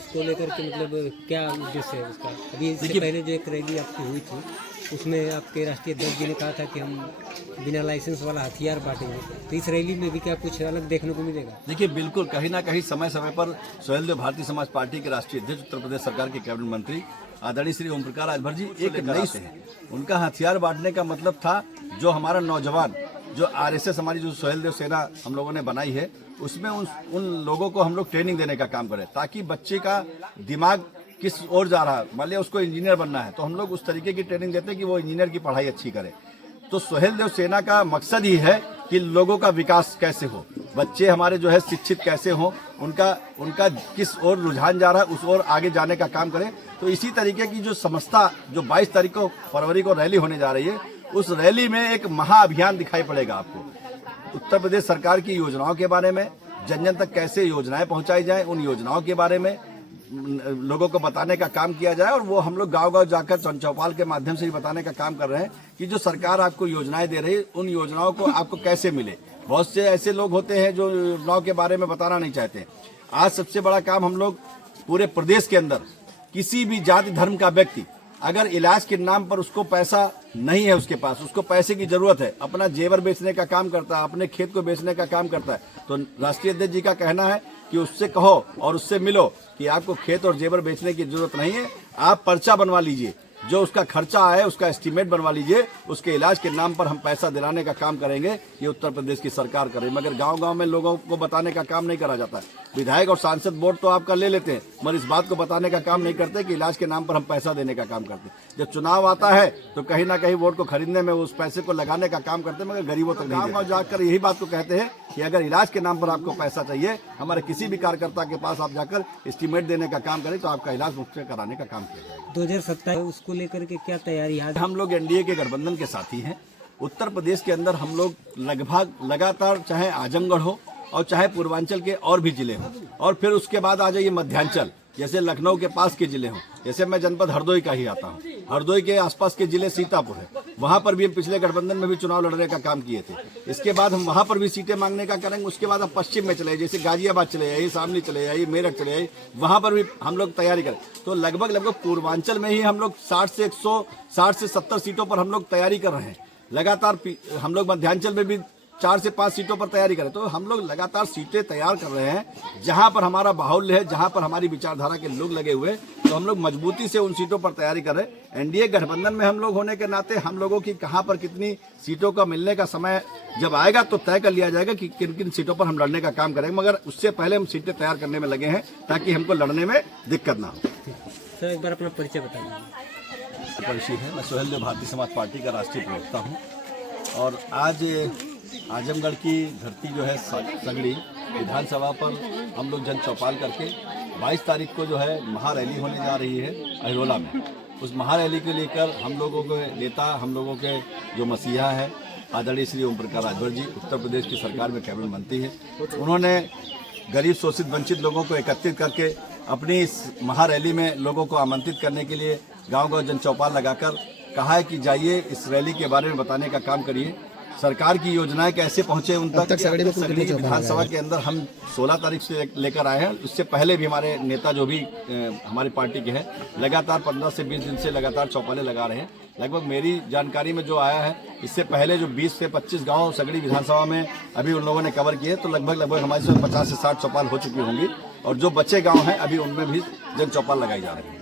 इसको लेकर के मतलब क्या उद्देश्य है उसका? अभी इससे पहले जो एक रैली आपकी हुई थी उसमें आपके राष्ट्रीय अध्यक्ष जी ने कहा था कि हम बिना लाइसेंस वाला हथियार बांटेंगे, तो इस रैली में भी क्या कुछ अलग देखने को मिलेगा? देखिए, बिल्कुल कहीं ना कहीं समय समय पर सुहेलदेव भारतीय समाज पार्टी के राष्ट्रीय अध्यक्ष उत्तर प्रदेश सरकार के कैबिनेट मंत्री आदरणीय श्री ओम प्रकाश राजभर जी एक नई से उनका हथियार बांटने का मतलब था जो हमारा नौजवान जो आरएसएस हमारी जो सुहेलदेव सेना हम लोगों ने बनाई है उसमें उन लोगों को हम लोग ट्रेनिंग देने का काम करें ताकि बच्चे का दिमाग किस ओर जा रहा है। मान लिया उसको इंजीनियर बनना है तो हम लोग उस तरीके की ट्रेनिंग देते हैं कि वो इंजीनियर की पढ़ाई अच्छी करे। तो सुहेलदेव सेना का मकसद ही है कि लोगों का विकास कैसे हो, बच्चे हमारे जो है शिक्षित कैसे हो, उनका किस ओर रुझान जा रहा है उस ओर आगे जाने का काम करें। तो इसी तरीके की जो समस्ता जो 22 तारीख को फरवरी को रैली होने जा रही है उस रैली में एक महाअभियान दिखाई पड़ेगा आपको। उत्तर प्रदेश सरकार की योजनाओं के बारे में, जन जन तक कैसे योजनाएं पहुंचाई जाए उन योजनाओं के बारे में लोगों को बताने का काम किया जाए। और वो हम लोग गांव-गांव जाकर चौपाल के माध्यम से ही बताने का काम कर रहे हैं कि जो सरकार आपको योजनाएं दे रही है उन योजनाओं को आपको कैसे मिले। बहुत से ऐसे लोग होते हैं जो योजनाओं के बारे में बताना नहीं चाहते। आज सबसे बड़ा काम हम लोग पूरे प्रदेश के अंदर किसी भी जाति धर्म का व्यक्ति अगर इलाज के नाम पर उसको पैसा नहीं है, उसके पास उसको पैसे की जरूरत है, अपना जेवर बेचने का काम करता है, अपने खेत को बेचने का काम करता है, तो राष्ट्रीय अध्यक्ष जी का कहना है कि उससे कहो और उससे मिलो कि आपको खेत और जेवर बेचने की जरूरत नहीं है, आप पर्चा बनवा लीजिए, जो उसका खर्चा आए उसका एस्टीमेट बनवा लीजिए, उसके इलाज के नाम पर हम पैसा दिलाने का काम करेंगे। ये उत्तर प्रदेश की सरकार करे, मगर गांव-गांव में लोगों को बताने का काम नहीं करा जाता है। विधायक और सांसद वोट तो आपका ले लेते हैं मगर इस बात को बताने का काम नहीं करते कि इलाज के नाम पर हम पैसा देने का काम करते हैं। जब चुनाव आता है तो कहीं ना कहीं वोट को खरीदने में उस पैसे को लगाने का काम करते हैं मगर गरीबों तक गाँव-गाँव जाकर यही बात को कहते हैं कि अगर इलाज के नाम पर आपको पैसा चाहिए, हमारे किसी भी कार्यकर्ता के पास आप जाकर एस्टीमेट देने का काम करें तो आपका इलाज मुफ्त में कराने का काम किया जाएगा। 2027 उसको लेकर के क्या तैयारी? आज हम लोग एनडीए के गठबंधन के साथी हैं। उत्तर प्रदेश के अंदर हम लोग लगभग लगातार चाहे आजमगढ़ हो और चाहे पूर्वांचल के और भी जिले हों और फिर उसके बाद आ जाइए मध्यांचल, जैसे लखनऊ के पास के जिले हों, जैसे मैं जनपद हरदोई का ही आता हूँ, हरदोई के आसपास के जिले सीतापुर है, वहां पर भी हम पिछले गठबंधन में भी चुनाव लड़ने का काम किए थे। इसके बाद हम वहां पर भी सीटें मांगने का करेंगे। उसके बाद हम पश्चिम में चले, जैसे गाजियाबाद चले जाइए, शामली चले जाइए, मेरठ चले जाइए, वहां पर भी हम लोग तैयारी करें। तो लगभग पूर्वांचल में ही हम लोग 60 से 70 सीटों पर हम लोग तैयारी कर रहे हैं। लगातार हम लोग मध्यांचल में भी 4 से 5 सीटों पर तैयारी करें। तो हम लोग लगातार सीटें तैयार कर रहे हैं जहां पर हमारा बाहुल्य है, जहां पर हमारी विचारधारा के लोग लगे हुए, तो हम लोग मजबूती से उन सीटों पर तैयारी कर रहे हैं। एनडीए गठबंधन में हम लोग होने के नाते हम लोगों की कहां पर कितनी सीटों का मिलने का समय जब आएगा तो तय कर लिया जाएगा कि किन किन सीटों पर हम लड़ने का काम करेंगे, मगर उससे पहले हम सीटें तैयार करने में लगे हैं ताकि हमको लड़ने में दिक्कत ना हो। सर एक बार अपना परिचय बताइए। परिचय है, मैं सुहेलदेव भारतीय समाज पार्टी का राष्ट्रीय प्रवक्ता हूँ और आज आजमगढ़ की धरती जो है सगड़ी विधानसभा पर हम लोग जन चौपाल करके 22 तारीख को जो है महारैली होने जा रही है अहिरोला में। उस महारैली को लेकर हम लोगों के नेता, हम लोगों के जो मसीहा है आदरणीय श्री ओम प्रकाश राजभर जी, उत्तर प्रदेश की सरकार में कैबिनेट मंत्री है, उन्होंने गरीब शोषित वंचित लोगों को एकत्रित करके अपनी इस महारैली में लोगों को आमंत्रित करने के लिए गाँव-गाँव जन चौपाल लगाकर कहा है कि जाइए इस रैली के बारे में बताने का काम करिए, सरकार की योजनाएं कैसे पहुंचे उन तक। सगड़ी विधानसभा के अंदर हम 16 तारीख से लेकर आए हैं। उससे पहले भी हमारे नेता जो भी हमारी पार्टी के हैं लगातार 15 से 20 दिन से लगातार चौपालें लगा रहे हैं। लगभग मेरी जानकारी में जो आया है इससे पहले जो 20 से 25 गांव सगड़ी विधानसभा में अभी उन लोगों ने कवर किए, तो लगभग हमारे 50 से 60 चौपाल हो चुकी होंगी और जो बचे गाँव हैं अभी उनमें भी जन चौपाल लगाई जा रही है।